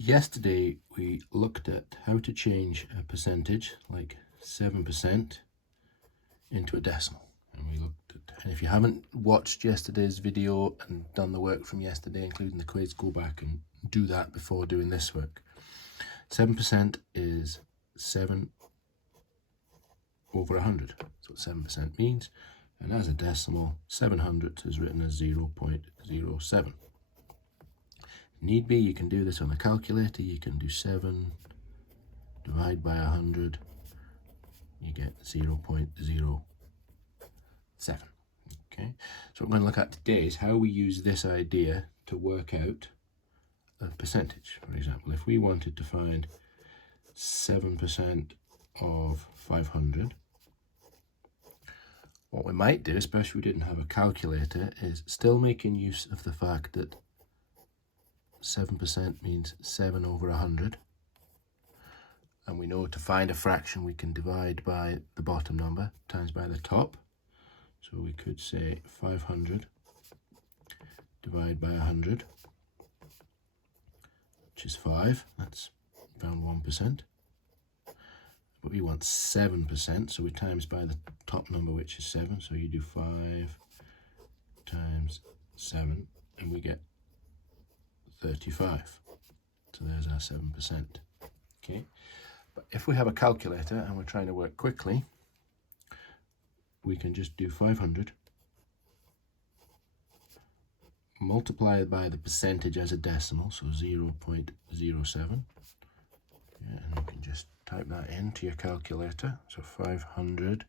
Yesterday we looked at how to change a percentage like 7% into a decimal, and and if you haven't watched yesterday's video and done the work from yesterday, including the quiz, go back and do that before doing this work. 7% is 7 over 100. That's what 7% means, and as a decimal, 700 is written as 0.07. Need be, you can do this on a calculator. You can do 7 divide by 100, you get 0.07. Okay, so what we're going to look at today is how we use this idea to work out a percentage. For example, if we wanted to find 7% of 500, what we might do, especially if we didn't have a calculator, is still making use of the fact that 7% means 7 over 100, and we know to find a fraction we can divide by the bottom number times by the top. So we could say 500 divided by 100, which is 5. That's around 1%. But we want 7%, so we times by the top number, which is 7. So you do 5 times 7, and we get 35. So there's our 7%. Okay, but if we have a calculator and we're trying to work quickly, we can just do 500 multiplied by the percentage as a decimal, so 0.07. Yeah, and you can just type that into your calculator. So 500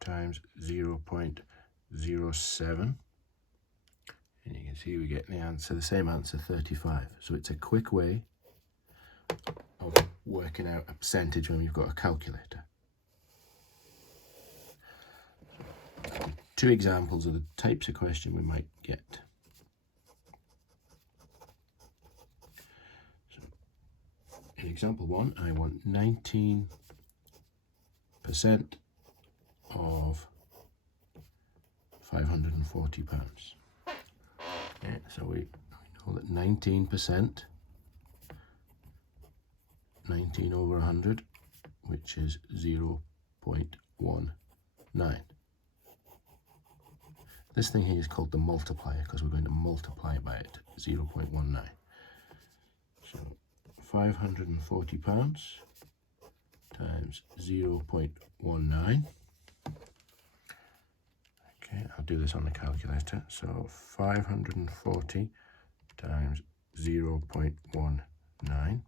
times 0.07. And you can see we get the answer, the same answer, 35. So it's a quick way of working out a percentage when you've got a calculator. Two examples of the types of question we might get. So in example 1, I want 19% of £540. Yeah, so we know that 19%, 19 over 100, which is 0.19. This thing here is called the multiplier because we're going to multiply by it, 0.19. So £540 times 0.19. Okay, I'll do this on the calculator. So 540 times 0.19.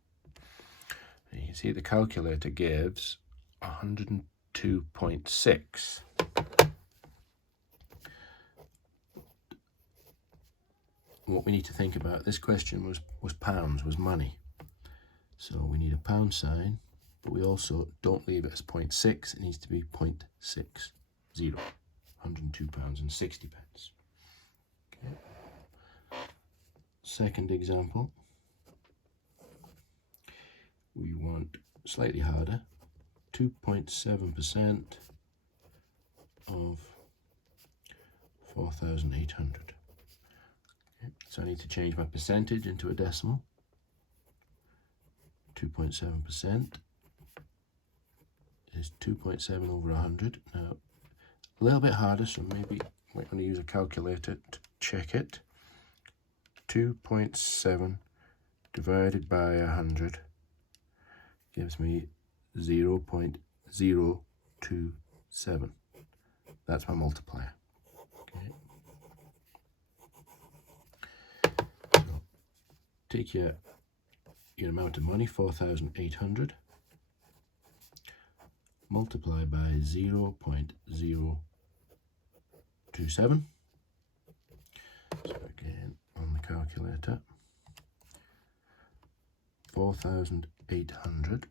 And you can see the calculator gives 102.6. What we need to think about, this question was pounds, was money. So we need a pound sign, but we also don't leave it as 0.6. It needs to be 0.60. £102.60. Okay. Second example, we want slightly harder, 2.7% of 4,800. Okay. So I need to change my percentage into a decimal. 2.7% is 2.7 over 100. Now, a little bit harder, so maybe we're going to use a calculator to check it. 2.7 divided by 100 gives me 0.027. That's my multiplier. Okay. So take your amount of money, 4,800, multiply by 0.027. So again, on the calculator, 4,800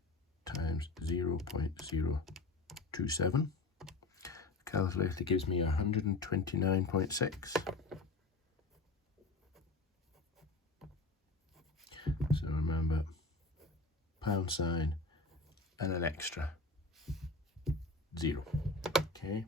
times 0.027. The calculator gives me 129.6. So remember, pound sign and an extra 0. Okay.